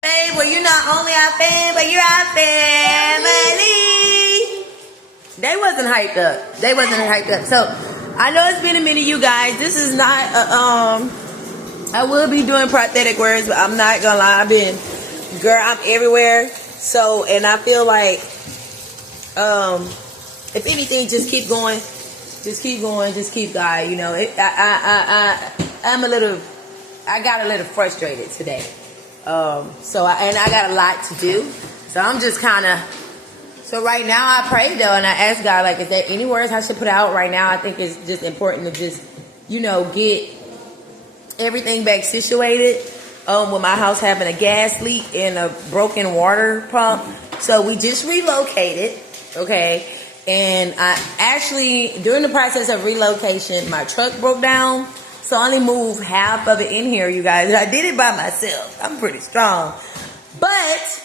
Hey, well, you're not only our fan, but you're our family. They wasn't hyped up. So I know it's been a minute, you guys. This is not I will be doing prosthetic words, but I'm not gonna lie. I'm everywhere. So, and I feel like if anything, just keep going. Just keep going. Just keep going. You know, I got a little frustrated today. So I got a lot to do. So I'm just so right now I pray though, and I ask God, like, is there any words I should put out right now? I think it's just important to just, get everything back situated. With my house having a gas leak and a broken water pump. So we just relocated, okay? And I actually, during the process of relocation, my truck broke down. So I only moved half of it in here, you guys. I did it by myself. I'm pretty strong. But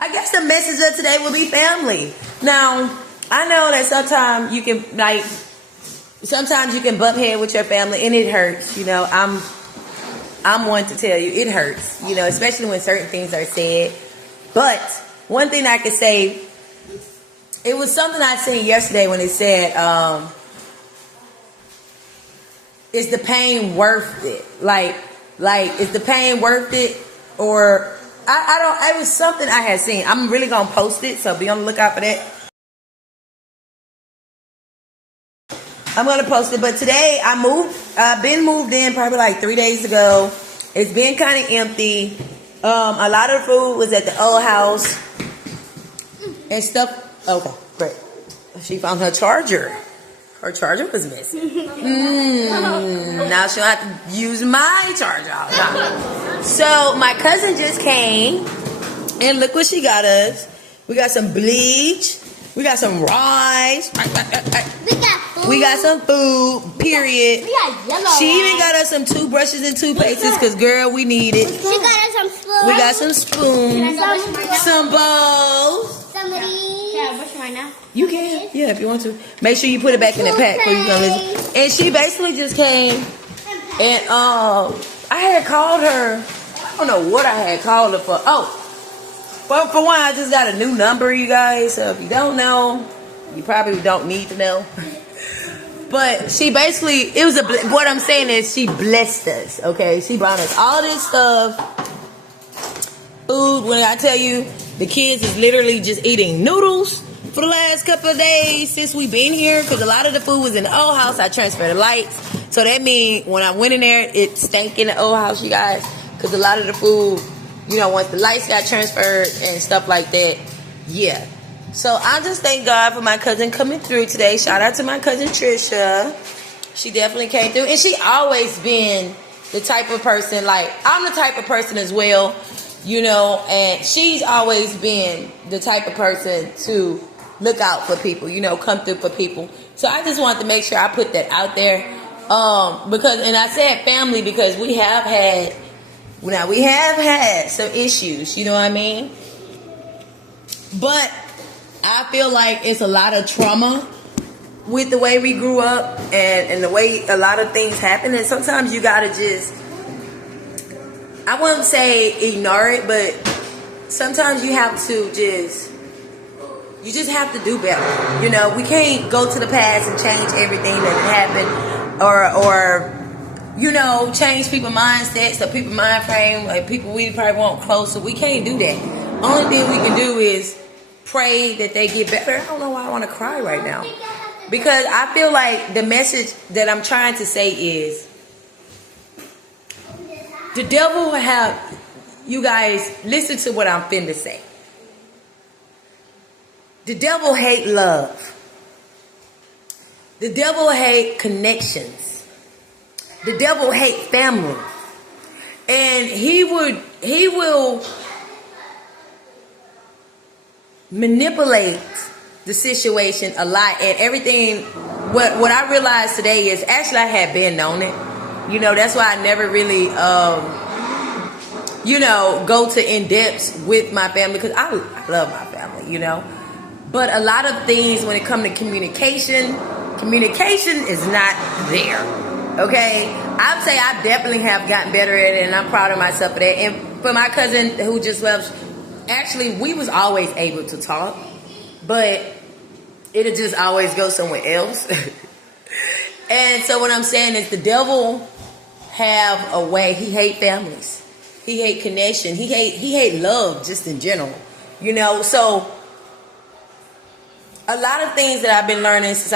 I guess the message of today will be family. Now, I know that sometimes you can bump head with your family and it hurts. I'm one to tell you, it hurts, especially when certain things are said. But one thing I could say, it was something I seen yesterday when it said, is the pain worth it? Like, is the pain worth it? Or, it was something I had seen. I'm really going to post it, so be on the lookout for that. I'm going to post it, but today I've been moved in probably like 3 days ago. It's been kind of empty. A lot of food was at the old house and stuff. Okay, great. She found her charger. Her charger was missing. Now she'll have to use my charger all the time. So my cousin just came, and look what she got us. We got some bleach. We got some rice. We got some food, period. We got yellow. She even got us some toothbrushes and toothpastes because, girl, we need it. She got us some spoons. We got some spoons. Some bowls. Somebody. Can I brush mine now? You can. Yeah, if you want to. Make sure you put it back in the pack before you come listen. And she basically just came and I had called her. I don't know what I had called her for. Oh. Well, for one, I just got a new number, you guys. So if you don't know, you probably don't need to know. But she basically, what I'm saying is she blessed us, okay? She brought us all this stuff. Food, when I tell you, the kids is literally just eating noodles for the last couple of days since we've been here. Because a lot of the food was in the old house. I transferred the lights. So that means when I went in there, it stank in the old house, you guys. Because a lot of the food, once the lights got transferred and stuff like that, yeah. So I just thank God for my cousin coming through today. Shout out to my cousin Trisha. She definitely came through. And she always been the type of person, like, I'm the type of person as well, and she's always been the type of person to look out for people, come through for people. So I just wanted to make sure I put that out there. And I said family because we have had some issues, you know what I mean? But I feel like it's a lot of trauma with the way we grew up and the way a lot of things happen. And sometimes you gotta just, I wouldn't say ignore it, but sometimes you have to just have to do better. We can't go to the past and change everything that happened or change people's mindsets or people's mind frame, like people we probably want closer. We can't do that. Only thing we can do is pray that they get better. I don't know why I want to cry right now. Because I feel like the message that I'm trying to say is the devil you guys, listen to what I'm finna say. The devil hate love. The devil hate connections. The devil hate family. And he will manipulate the situation a lot. And everything, what I realized today is actually I had been known it. That's why I never really, go to in-depths with my family because I love my family, But a lot of things when it comes to communication is not there. Okay, I'd say I definitely have gotten better at it, and I'm proud of myself for that. And for my cousin who just left, actually, we was always able to talk, but it'll just always go somewhere else. And so what I'm saying is the devil have a way. He hate families. He hate connection. He hate love just in general. You know, so a lot of things that I've been learning since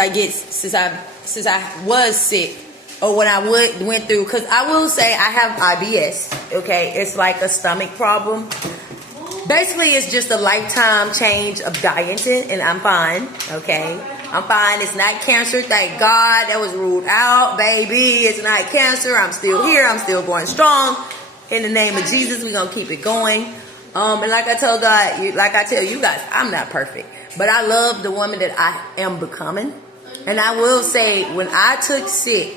I was sick, or when I went through, because I will say I have IBS. Okay, it's like a stomach problem. Basically, it's just a lifetime change of dieting, and I'm fine. Okay, I'm fine. It's not cancer. Thank God that was ruled out, baby. It's not cancer. I'm still here. I'm still going strong. In the name of Jesus, we're gonna keep it going. And like I told God, like I tell you guys, I'm not perfect. But I love the woman that I am becoming. And I will say, when I took sick,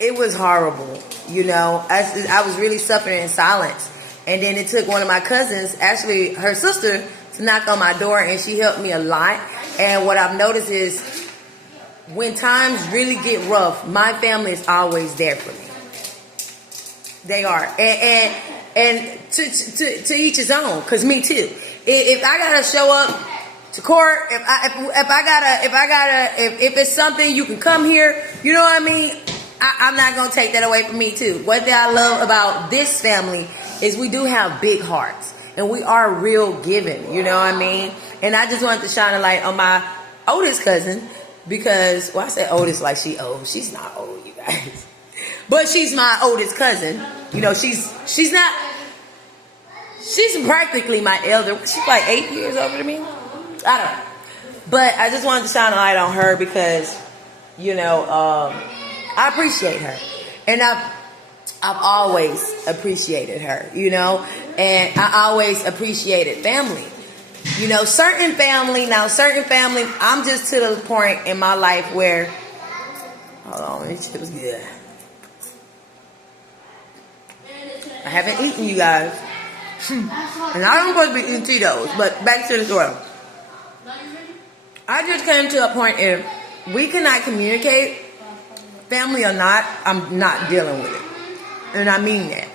it was horrible. You know, I was really suffering in silence. And then it took one of my cousins, actually her sister, to knock on my door, and she helped me a lot. And what I've noticed is, when times really get rough, my family is always there for me. They are. And to each his own, because me too. If I gotta show up to court, if it's something you can come here, you know what I mean? I'm not gonna take that away from me too. What I love about this family is we do have big hearts, and we are real giving, you know what I mean? And I just wanted to shine a light on my oldest cousin, because, well, I say oldest like she old. She's not old, you guys. But she's my oldest cousin. You know, she's practically my elder. She's like 8 years older than me. I don't know. But I just wanted to shine a light on her because, you know, I appreciate her. And I've always appreciated her, you know. And I always appreciated family. You know, certain family, I'm just to the point in my life where, hold on, this shit was good. I haven't eaten, you guys. And I don't supposed to be eating Tito's, but back to the story. I just came to a point if we cannot communicate, family or not, I'm not dealing with it. And I mean that.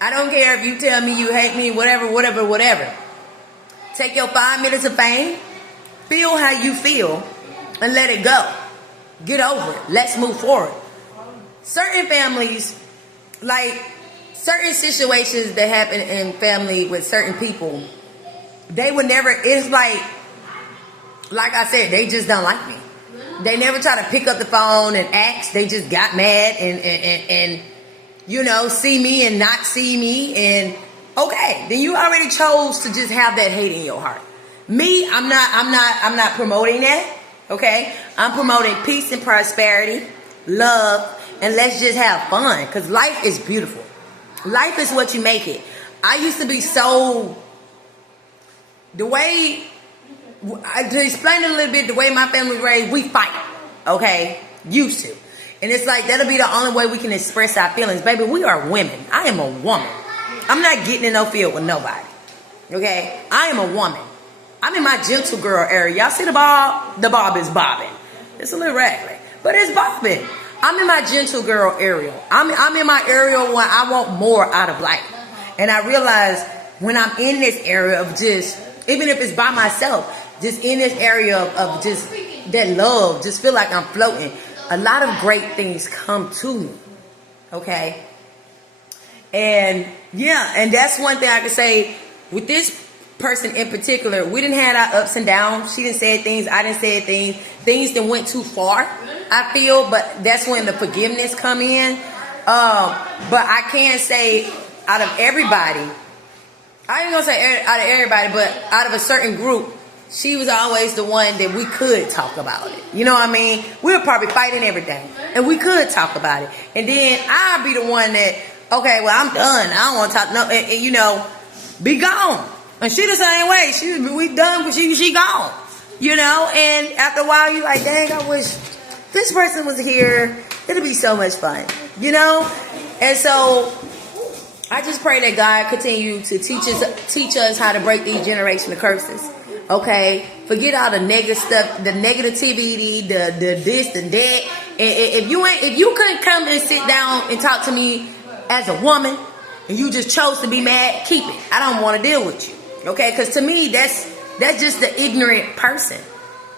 I don't care if you tell me you hate me, whatever. Take your 5 minutes of fame, feel how you feel, and let it go. Get over it. Let's move forward. Certain families, like certain situations that happen in family with certain people, they would never, it's like I said, they just don't like me. They never try to pick up the phone and ask. They just got mad and you know, see me and not see me, and okay, then you already chose to just have that hate in your heart. Me, I'm not promoting that. Okay, I'm promoting peace and prosperity, love, and let's just have fun, because life is beautiful. Life is what you make it. I used to be so, to explain it a little bit, the way my family was raised, we fight. Okay, used to. And it's like, that'll be the only way we can express our feelings. Baby, we are women. I am a woman. I'm not getting in no field with nobody. Okay? I am a woman. I'm in my gentle girl area. Y'all see the bob? The bob is bobbing. It's a little raggedy, but it's bobbing. I'm in my gentle girl area. I'm in my area where I want more out of life. And I realize when I'm in this area of just, even if it's by myself, just in this area of just that love, just feel like I'm floating. A lot of great things come to me. Okay? And yeah, and that's one thing I can say with this person in particular. We didn't have our ups and downs. She didn't say things, I didn't say things. Things that went too far, I feel, but that's when the forgiveness come in. But I can't say out of everybody, I ain't gonna say out of everybody, but out of a certain group, she was always the one that we could talk about it. You know what I mean? We were probably fighting everything, and we could talk about it. And then I'd be the one that, okay, well, I'm done. I don't want to talk. No, and, you know, be gone. And she the same way. We done, but she gone. You know, and after a while, you're like, dang, I wish this person was here. It'd be so much fun. You know? And so I just pray that God continue to teach us how to break these generational curses. Okay? Forget all the negative stuff, the negativity, the this and that, If you couldn't come and sit down and talk to me as a woman, and you just chose to be mad, keep it. I don't want to deal with you, okay? Because to me, that's just the ignorant person.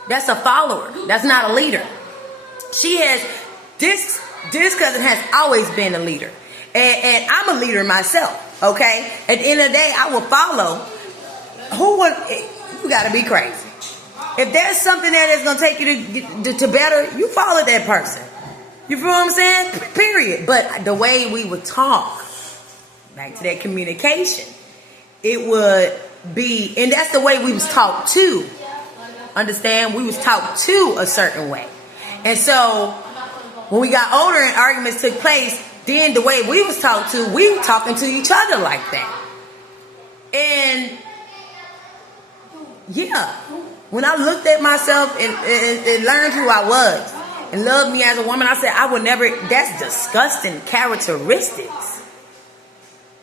That's a follower. That's not a leader. She has this cousin has always been a leader, and I'm a leader myself, okay? At the end of the day, I will follow. You got to be crazy. If there's something there that's gonna take you to better, you follow that person. You feel what I'm saying? Period. But the way we would talk, back to that communication, it would be, and that's the way we was taught to. Understand? We was taught to a certain way. And so when we got older and arguments took place, then the way we was taught to, we were talking to each other like that. And yeah, when I looked at myself and learned who I was and loved me as a woman, I said, I would never, that's disgusting characteristics.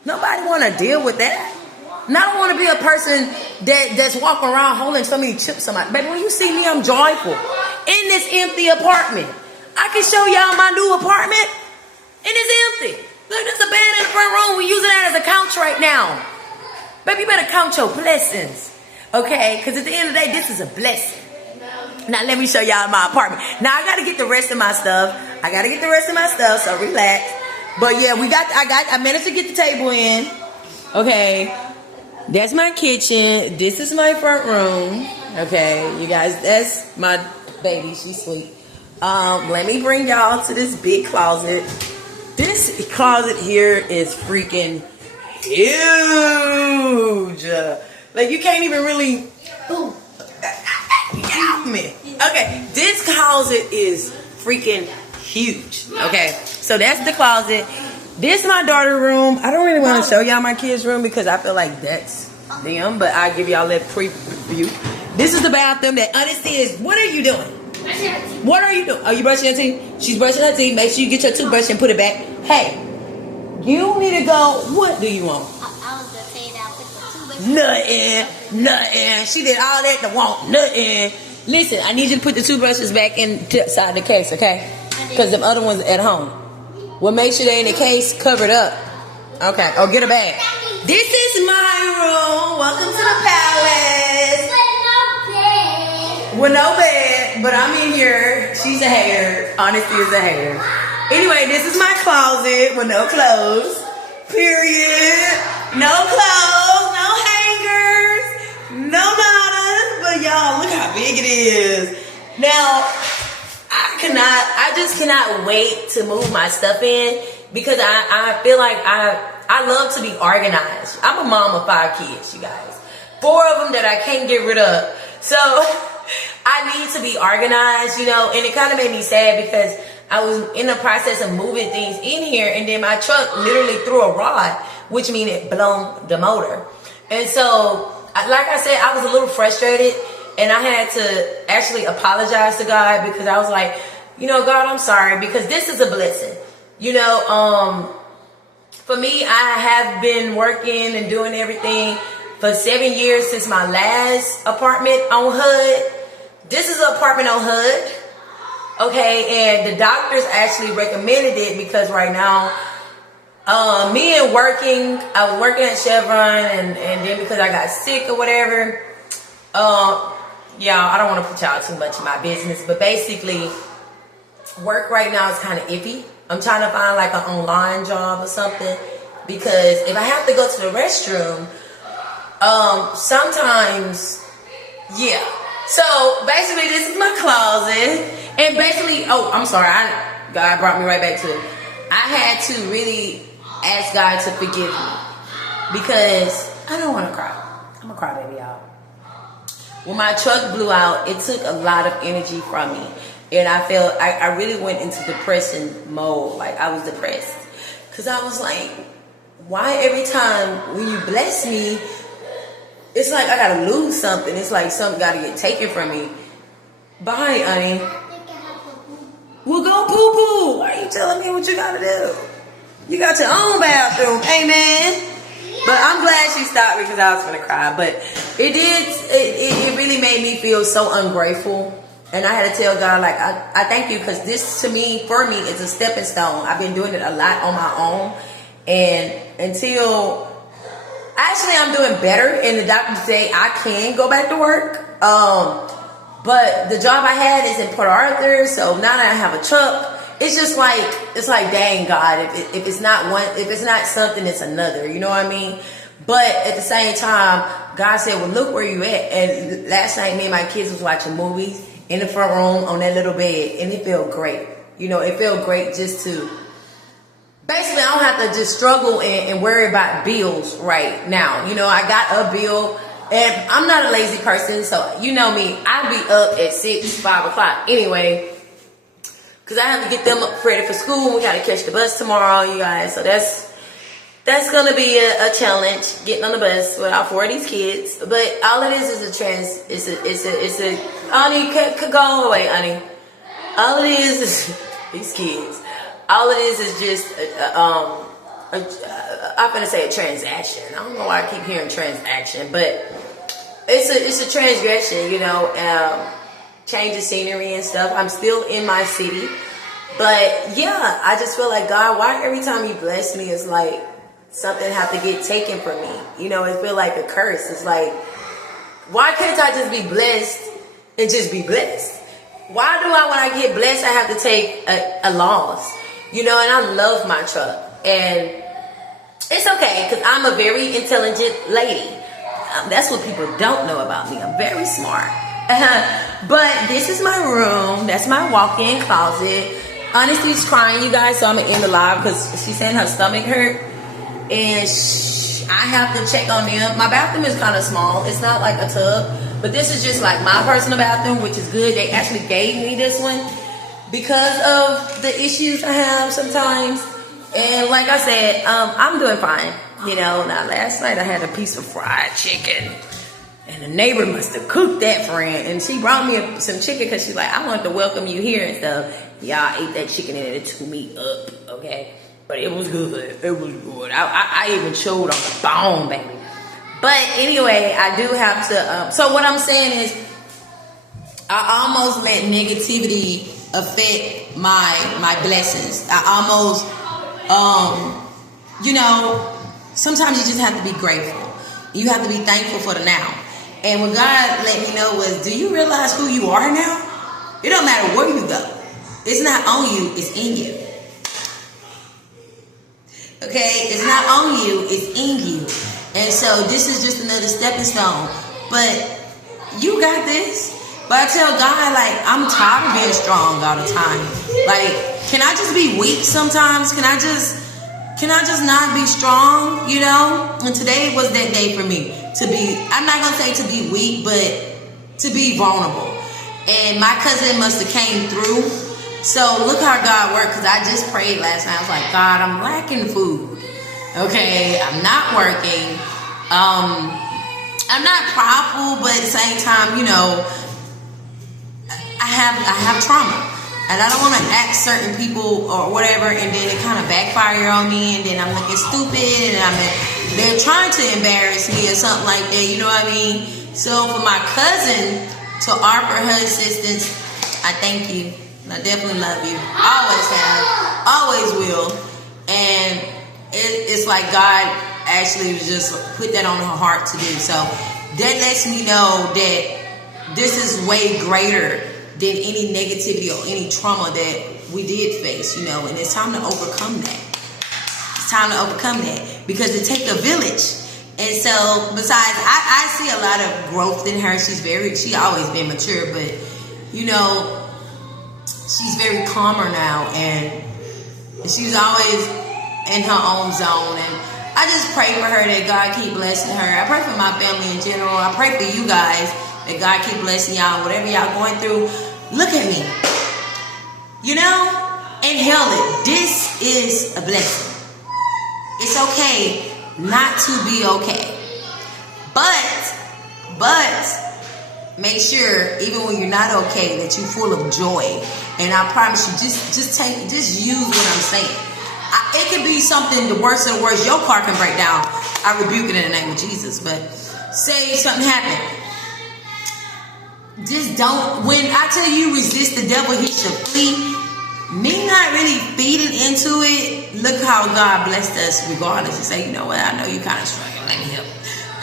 Nobody want to deal with that. And I don't want to be a person that's walking around holding so many chips on my baby. When you see me, I'm joyful. In this empty apartment. I can show y'all my new apartment. And it's empty. Look, there's a bed in the front room. We're using that as a couch right now. Baby, you better count your blessings. Okay? Because at the end of the day, this is a blessing. Now, let me show y'all my apartment. Now, I got to get the rest of my stuff. So relax. But yeah, I managed to get the table in. Okay. That's my kitchen. This is my front room. Okay, you guys, that's my baby. She's sweet. Let me bring y'all to this big closet. This closet here is freaking huge. Like, you can't even really... Help me. Okay, this closet is freaking huge. Okay, so that's the closet. This is my daughter's room. I don't really want to show y'all my kids' room because I feel like that's them, but I'll give y'all that preview. This is the bathroom that honestly is, what are you doing? What are you doing? Are you brushing your teeth? She's brushing her teeth. Make sure you get your toothbrush and put it back. Hey, you need to go. What do you want? I was going to say that with the toothbrush. Nothing. She did all that to want nothing. Listen, I need you to put the toothbrushes back inside the case, okay? Because the other ones are at home. Well, make sure they're in the case, covered up. Okay, or get a bag. This is my room. Welcome to the palace. With no bed, but I'm in here. She's a hater. Honesty is a hater. Anyway, this is my closet with no clothes. Period. No clothes, no hangers, no nada. But y'all, look how big it is. Now, I just cannot wait to move my stuff in because I feel like I love to be organized. I'm a mom of 5 kids, you guys. 4 of them that I can't get rid of. So I need to be organized, you know, and it kind of made me sad because I was in the process of moving things in here and then my truck literally threw a rod, which means it blown the motor. And so, like I said, I was a little frustrated and I had to actually apologize to God because I was like, you know, God, I'm sorry because this is a blessing. You know, for me, I have been working and doing everything for 7 years since my last apartment on HUD. This is an apartment on HUD. Okay, and the doctors actually recommended it because right now, me and working, I was working at Chevron and then because I got sick or whatever, yeah, I don't want to put y'all too much in my business, but basically, work right now is kind of iffy. I'm trying to find like an online job or something because if I have to go to the restroom, sometimes, yeah. So basically, this is my closet, and basically, oh, I'm sorry, God brought me right back to it. I had to really ask God to forgive me because I don't want to cry. I'm a crybaby, y'all. When my truck blew out, it took a lot of energy from me. And I felt, I really went into depression mode. Like, I was depressed. Because I was like, why every time when you bless me, it's like I got to lose something. It's like something got to get taken from me. Bye, honey. Well, go poo-poo. Why are you telling me what you got to do? You got your own bathroom. Amen. But I'm glad she stopped because I was going to cry. But it really made me feel so ungrateful. And I had to tell God, like, I thank you, because this, to me, for me, is a stepping stone. I've been doing it a lot on my own. And until, actually, I'm doing better. And the doctor say I can go back to work. But the job I had is in Port Arthur. So now that I have a truck, it's just like, dang, God, if it's not one, if it's not something, it's another. You know what I mean? But at the same time, God said, well, look where you at. And last night, me and my kids was watching movies in the front room on that little bed, and it felt great. You know, it felt great just to, basically, I don't have to just struggle and worry about bills right now. You know, I got a bill, and I'm not a lazy person, so you know me, I'll be up at 6, 5 o'clock anyway, because I have to get them ready for school. We got to catch the bus tomorrow, you guys, so that's going to be a challenge, getting on the bus with all 4 of these kids. But all it is a Ani, could go away, Ani. All it is these kids. All it is just, I'm going to say a transaction. I don't know why I keep hearing transaction, but it's a transgression, you know, change of scenery and stuff. I'm still in my city. But, yeah, I just feel like, God, why every time you bless me, it's like something have to get taken from me. You know, it feel like a curse. It's like, why can't I just be blessed and just be blessed? Why do I, when I get blessed, I have to take a loss? You know, and I love my truck. And it's okay, because I'm a very intelligent lady. That's what people don't know about me. I'm very smart. But this is my room. That's my walk-in closet. Honesty's crying, you guys, so I'm going to end the live because she's saying her stomach hurt. And I have to check on them. My bathroom is kind of small. It's not like a tub. But this is just like my personal bathroom, which is good. They actually gave me this one because of the issues I have sometimes. And like I said, I'm doing fine. You know, now last night I had a piece of fried chicken. And the neighbor must have cooked that for him. And she brought me some chicken because she's like, I wanted to welcome you here and stuff. Y'all ate that chicken and it tore me up, okay? But it was good. It was good. I even chewed on the bone, baby. But anyway, I do have to... so what I'm saying is, I almost let negativity affect my blessings. I almost... you know, sometimes you just have to be grateful. You have to be thankful for the now. And what God let me know was, do you realize who you are now? It don't matter where you go. It's not on you, it's in you. Okay? It's not on you, it's in you. And so this is just another stepping stone. But you got this. But I tell God, like, I'm tired of being strong all the time. Like, can I just be weak sometimes? Can I just not be strong, you know? And today was that day for me to be, I'm not going to say to be weak, but to be vulnerable. And my cousin must have came through. So look how God worked, because I just prayed last night. I was like, God, I'm lacking food. Okay, I'm not working. I'm not prideful, but at the same time, you know, I have trauma. And I don't want to ask certain people or whatever, and then it kind of backfire on me, and then I'm looking stupid, and they're trying to embarrass me or something like that, you know what I mean? So for my cousin to offer her assistance, I thank you. I definitely love you. Always have. Always will. And it's like God actually just put that on her heart to do. So that lets me know that this is way greater than any negativity or any trauma that we did face, you know, and it's time to overcome that. It's time to overcome that because it takes a village. And so besides, I see a lot of growth in her. She always been mature, but you know, she's very calmer now, and she's always in her own zone. And I just pray for her that God keep blessing her. I pray for my family in general. I pray for you guys that God keep blessing y'all, whatever y'all going through. Look at me. You know, inhale it. This is a blessing. It's okay not to be okay. But make sure, even when you're not okay, that you're full of joy. And I promise you, just use what I'm saying. It could be something, the worst of the worst. Your car can break down. I rebuke it in the name of Jesus. But say something happened. just don't, when I tell you resist the devil, he should flee. Me not really feeding into it, look how God blessed us regardless. You say, you know what, I know you kind of struggling.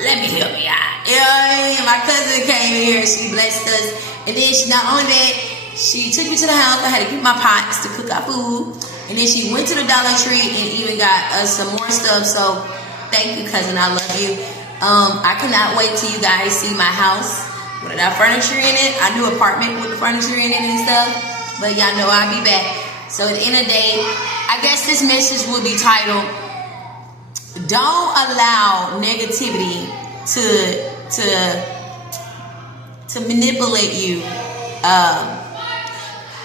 Let me help you out. You know what I mean? My cousin came here, she blessed us. And then she, not only that, she took me to the house. I had to get my pots to cook our food. And then she went to the Dollar Tree and even got us some more stuff. So thank you, cousin. I love you. I cannot wait till you guys see my house with our furniture in it. Our new apartment with the furniture in it and stuff. But y'all know I'll be back. So at the end of the day, I guess this message will be titled, don't allow negativity to manipulate you.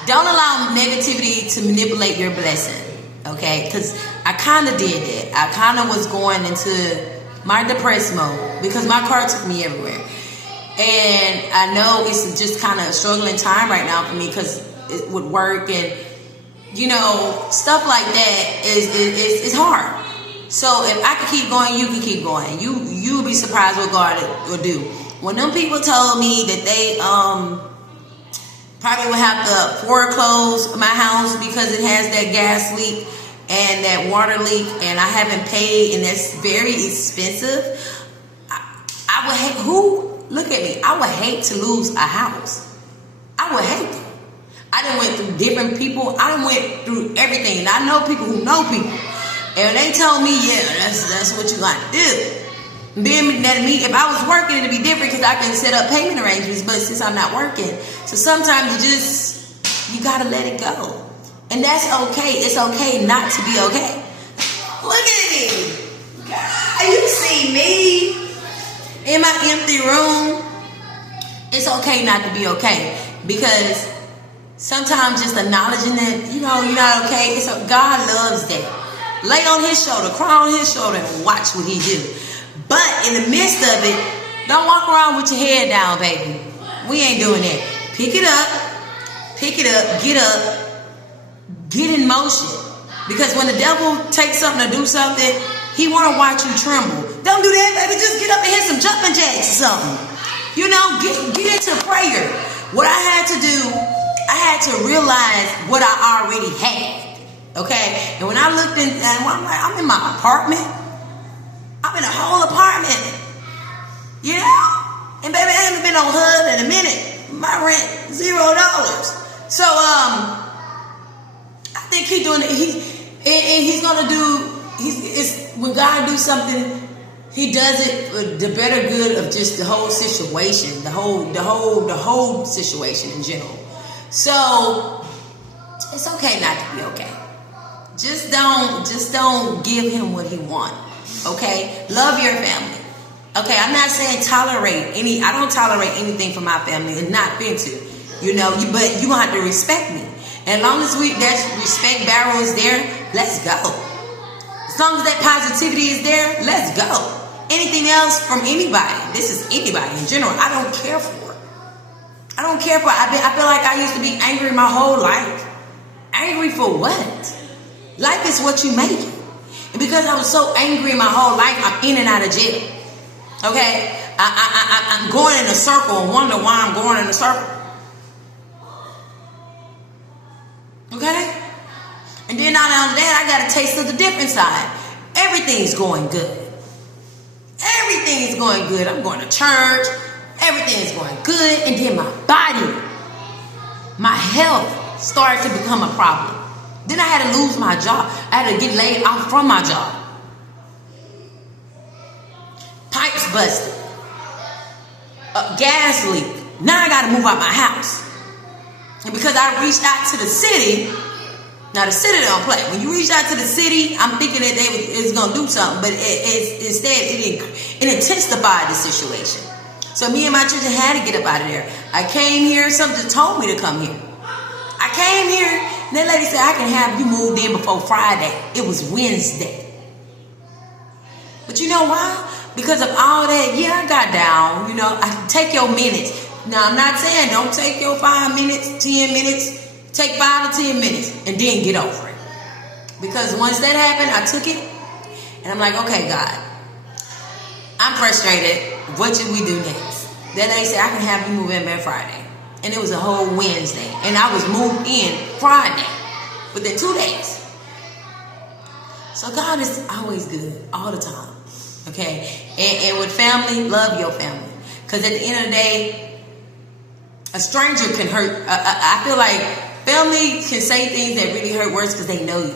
Don't allow negativity to manipulate your blessing. Okay? Because I kind of did that. I kind of was going into my depressed mode because my car took me everywhere. And I know it's just kind of a struggling time right now for me because it would work and, you know, stuff like that is hard. So if I can keep going, you can keep going. You'll be surprised what God will do. When them people told me that they probably would have to foreclose my house because it has that gas leak and that water leak and I haven't paid and that's very expensive, I would hate, look at me, I would hate to lose a house. I would hate it. I done went through different people. I done went through everything. And I know people who know people. And they told me, yeah, that's what you got to do. Being that me, if I was working, it'd be different because I can set up payment arrangements. But since I'm not working, so sometimes you got to let it go. And that's okay. It's okay not to be okay. Look at me. God, you see me in my empty room. It's okay not to be okay. Because sometimes just acknowledging that, you know, you're not okay. God loves that. Lay on his shoulder, cry on his shoulder, and watch what he do. But in the midst of it, don't walk around with your head down, baby. We ain't doing that. Pick it up, get in motion. Because when the devil takes something to do something, he want to watch you tremble. Don't do that, baby. Just get up and hit some jumping jacks or something. You know, get into prayer. What I had to do, I had to realize what I already had. Okay? And when I looked in, and I'm like, I'm in my apartment. I'm in a whole apartment. You know? And baby, I haven't been on HUD in a minute. My rent, $0. So, I think he's doing it. He's gonna do, when God do something, he does it for the better good of just the whole situation, the whole situation in general. So it's okay not to be okay. Just don't give him what he wants. Okay? Love your family. Okay, I'm not saying I don't tolerate anything from my family. It's not offensive. You know, but you gonna have to respect me. And as long as that respect barrel is there, let's go. As long as that positivity is there, let's go. Anything else from anybody, this is anybody in general, I don't care for. I don't care for. I feel like I used to be angry my whole life. Angry for what? Life is what you make it. And because I was so angry my whole life, I'm in and out of jail. Okay? I'm going in a circle and wonder why I'm going in a circle. Okay? And then not only that, I got a taste of the different side. Everything's going good. Everything is going good. I'm going to church. Everything is going good. And then my body, my health started to become a problem. Then I had to lose my job. I had to get laid off from my job. Pipes busted. Gas leak. Now I got to move out my house. And because I reached out to the city, now the city don't play. When you reach out to the city, I'm thinking that it's going to do something. But instead, it intensified the situation. So me and my children had to get up out of there. I came here. Something told me to come here. I came here. And that lady said, I can have you moved in before Friday. It was Wednesday. But you know why? Because of all that, yeah, I got down. You know, I take your minutes. Now, I'm not saying don't take your 5 minutes, 10 minutes. Take 5 to 10 minutes and then get over it. Because once that happened, I took it. And I'm like, okay, God. I'm frustrated. What should we do next? That lady said, I can have you move in by Friday. and it was a whole Wednesday, and I was moved in Friday within 2 days. So God is always good all the time. Okay, and with family, love your family, because at the end of the day, a stranger can hurt. I feel like family can say things that really hurt worse because they know you.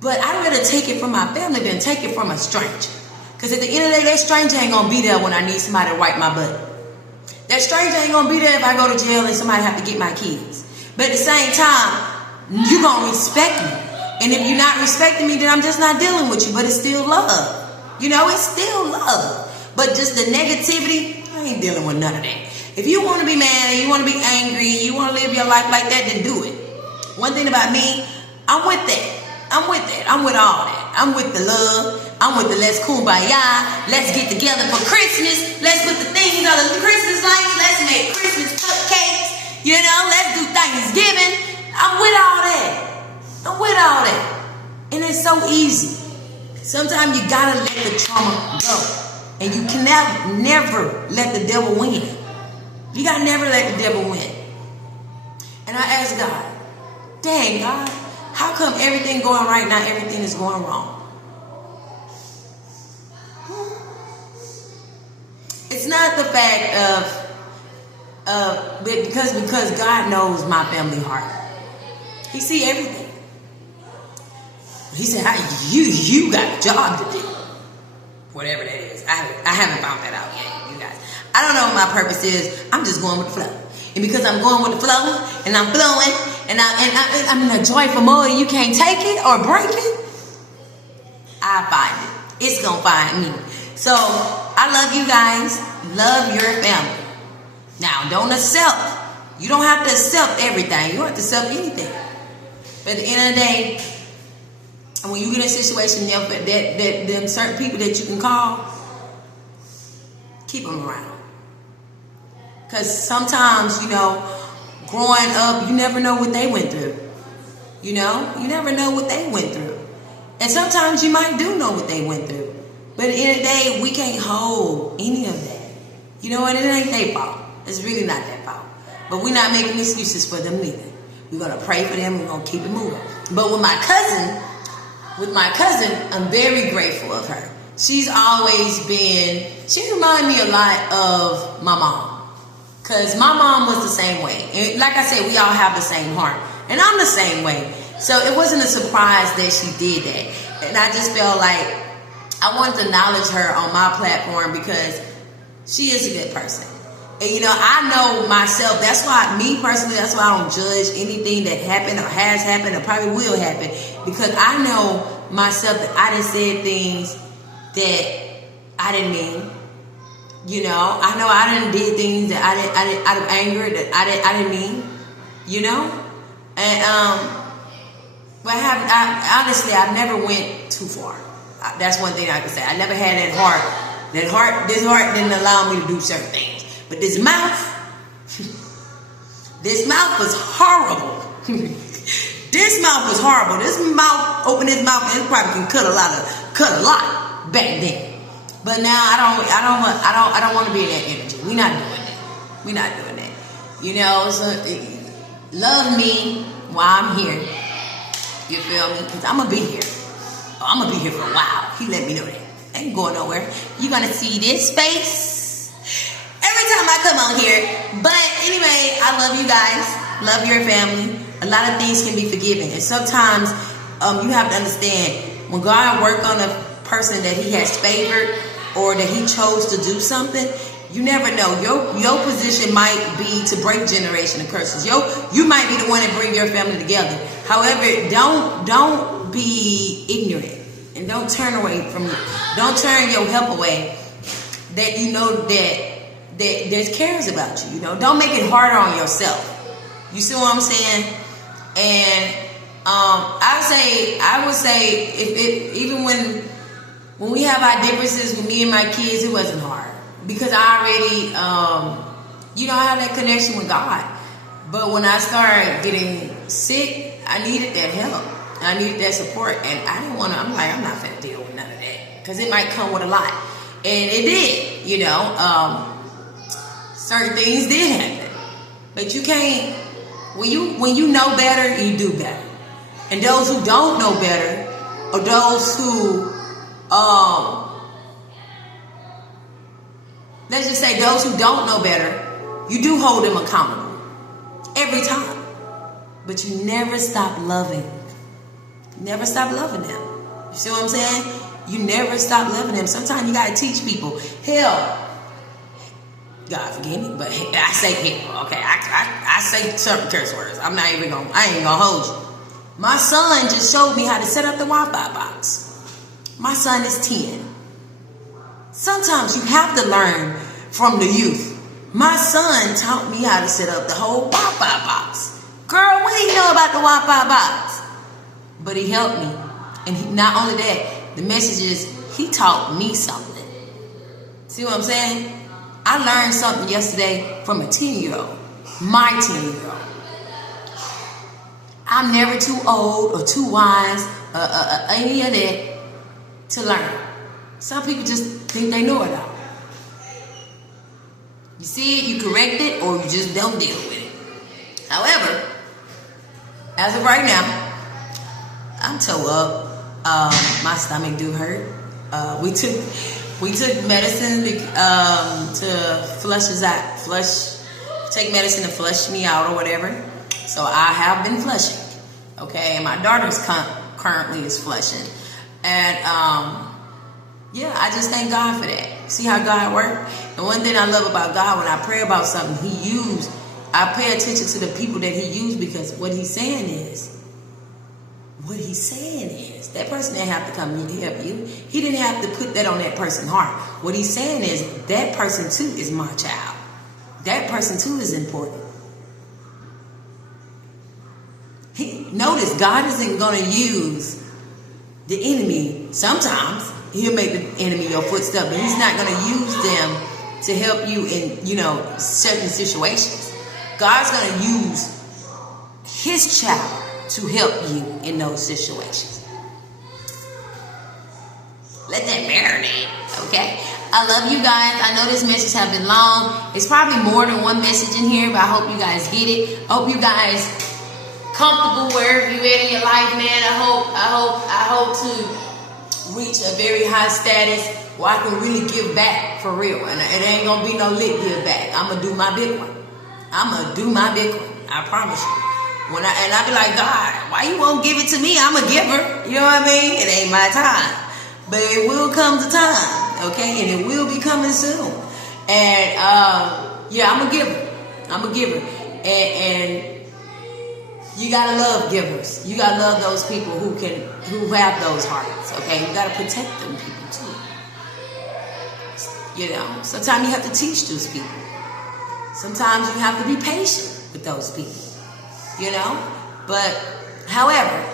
But I'd rather take it from my family than take it from a stranger. Because at the end of the day, that stranger ain't gonna be there when I need somebody to wipe my butt. That stranger ain't gonna be there if I go to jail and somebody have to get my kids. But at the same time, you gonna respect me. And if you're not respecting me, then I'm just not dealing with you. But it's still love. You know, it's still love. But just the negativity, I ain't dealing with none of that. If you want to be mad and you want to be angry, you want to live your life like that, then do it. One thing about me, I'm with that. I'm with that. I'm with all that. I'm with the love. I'm with the let's kumbaya. Let's get together for Christmas. Let's put the things on the Christmas lights. Let's make Christmas cupcakes. You know, let's do Thanksgiving. I'm with all that. I'm with all that. And it's so easy. Sometimes you gotta let the trauma go. And you can never let the devil win. You gotta never let the devil win. And I asked God, dang God, how come everything going right now, everything is going wrong? It's not the fact of because God knows my family heart. He see everything. He said, you got a job to do. Whatever that is. I haven't found that out yet, you guys. I don't know what my purpose is. I'm just going with the flow. And because I'm going with the flow, and I'm flowing, and I'm in a joyful mode, and you can't take it or break it, I find it. It's going to find me. So, I love you guys. Love your family. Now, don't accept. You don't have to accept everything. You don't have to accept anything. But at the end of the day, and when you get in a situation that them certain people that you can call, keep them around. Because sometimes, you know, growing up, you never know what they went through. You know? You never know what they went through. And sometimes you might do know what they went through. But at the end of the day, we can't hold any of that. You know what? It ain't their fault. It's really not their fault. But we're not making excuses for them neither. We're going to pray for them. We're going to keep it moving. But with my cousin, I'm very grateful of her. She's always been, she reminds me a lot of my mom. Because my mom was the same way. And like I said, we all have the same heart. And I'm the same way. So it wasn't a surprise that she did that. And I just felt like I wanted to acknowledge her on my platform because she is a good person. And you know, I know myself. That's why, me personally, that's why I don't judge anything that happened or has happened or probably will happen. Because I know myself that I done said things that I didn't mean. You know, I know I done did things that I didn't out of anger that I didn't mean. You know, and but honestly, I've never went too far. That's one thing I can say. I never had that heart. This heart didn't allow me to do certain things. But this mouth was horrible. This mouth was horrible. This mouth, open his mouth, and it probably can cut a lot back then. But now I don't want to be in that energy. We're not doing that. You know, so love me while I'm here. You feel me? Because I'm gonna be here. I'm gonna be here for a while. He let me know that. I ain't going nowhere. You're gonna see this face every time I come on here. But anyway, I love you guys. Love your family. A lot of things can be forgiven. And sometimes you have to understand, when God work on a person that he has favored or that he chose to do something, you never know. Your position might be to break generational curses. You might be the one that bring your family together. However, don't be ignorant and don't turn your help away. That you know that there's cares about you. You know, don't make it harder on yourself. You see what I'm saying? And I would say if even when we have our differences with me and my kids, it wasn't hard because I already I have that connection with God. But when I started getting sick, I needed that help. I needed that support, and I didn't want to. I'm not gonna deal with none of that because it might come with a lot, and it did. You know, certain things did happen. But you can't, when you know better, you do better. And those who don't know better, or those who, let's just say those who don't know better, you do hold them accountable every time. But you never stop loving. Never stop loving them. You see what I'm saying? You never stop loving them. Sometimes you got to teach people. Hell, God forgive me, but I say hell, okay? I say certain curse words. I ain't gonna hold you. My son just showed me how to set up the Wi-Fi box. My son is 10. Sometimes you have to learn from the youth. My son taught me how to set up the whole Wi-Fi box. Girl, what do you know about the Wi-Fi box? But he helped me. And not only that, the message is he taught me something. See what I'm saying? I learned something yesterday from a 10-year-old. My 10-year-old. I'm never too old or too wise, any of that, to learn. Some people just think they know it all. You see it, you correct it, or you just don't deal with it. However, as of right now, I'm toe up. My stomach do hurt. We took medicine to take medicine to flush me out or whatever. So I have been flushing, okay? And my daughter's currently is flushing. And, yeah, I just thank God for that. See how God works? And one thing I love about God, when I pray about something, I pay attention to the people that he used, because what he's saying is, that person didn't have to come and help you. He didn't have to put that on that person's heart. What he's saying is, that person too is my child. That person too is important. Notice, God isn't going to use the enemy. Sometimes he'll make the enemy your footstep, but he's not going to use them to help you in, certain situations. God's going to use his child to help you in those situations. Let that marinate, okay? I love you guys. I know this message has been long. It's probably more than one message in here, but I hope you guys get it. I hope you guys comfortable wherever you're at in your life, man. I hope to reach a very high status where I can really give back for real. And it ain't gonna be no lit give back. I'm gonna do my big one. I promise you. And I be like, God, why you won't give it to me? I'm a giver. You know what I mean? It ain't my time. But it will come to time, okay? And it will be coming soon. And yeah, I'm a giver. And you gotta love givers. You gotta love those people who have those hearts, okay? You gotta protect them people too. Sometimes you have to teach those people. Sometimes you have to be patient with those people. But however,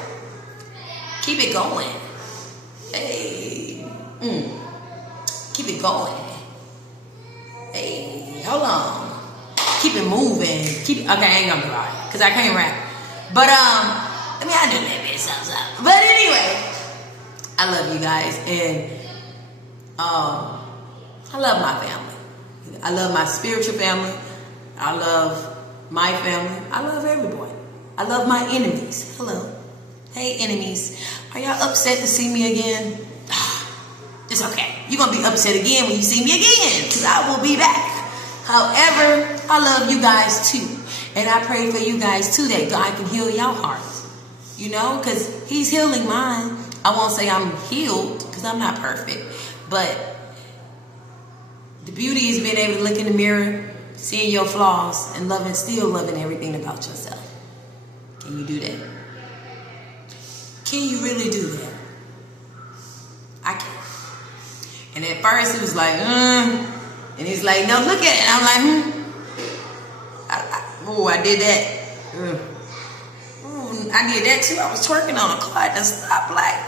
keep it going. Hey, keep it going. Hey, hold on. Keep it moving. Okay, I ain't gonna be right, because I can't rap. But I do that bit sometimes. But anyway, I love you guys, and I love my family. I love my spiritual family. I love my family. I love everyone. I love my enemies. Hello. Hey, enemies. Are y'all upset to see me again? It's okay. You're going to be upset again when you see me again, because I will be back. However, I love you guys too. And I pray for you guys too, that God can heal your hearts. Because he's healing mine. I won't say I'm healed, because I'm not perfect. But the beauty is being able to look in the mirror, seeing your flaws, and still loving everything about yourself. Can you do that? Can you really do that? I can. And at first it was like, and he's like, no, look at it. And I'm like, I did that. I did that too. I was twerking on a car at the stoplight.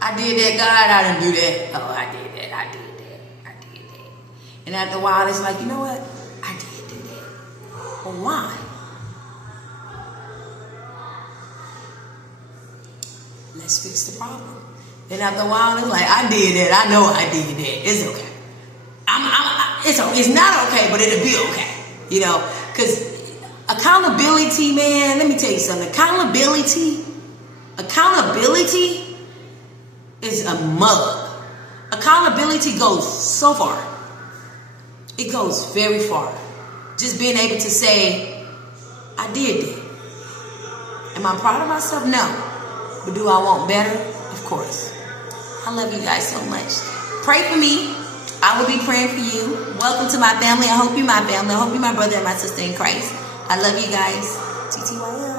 I did that, God. I didn't do that. Oh, I did that. And after a while, it's like, you know what? I did do that. But why? Let's fix the problem. Then after a while, it's like, I did that. I know I did that. It's okay. It's not okay, but it'll be okay. You know, because accountability, man. Let me tell you something. Accountability is a mug. Accountability goes so far. It goes very far. Just being able to say, I did it. Am I proud of myself? No. But do I want better? Of course. I love you guys so much. Pray for me. I will be praying for you. Welcome to my family. I hope you're my family. I hope you're my brother and my sister in Christ. I love you guys. TTYL.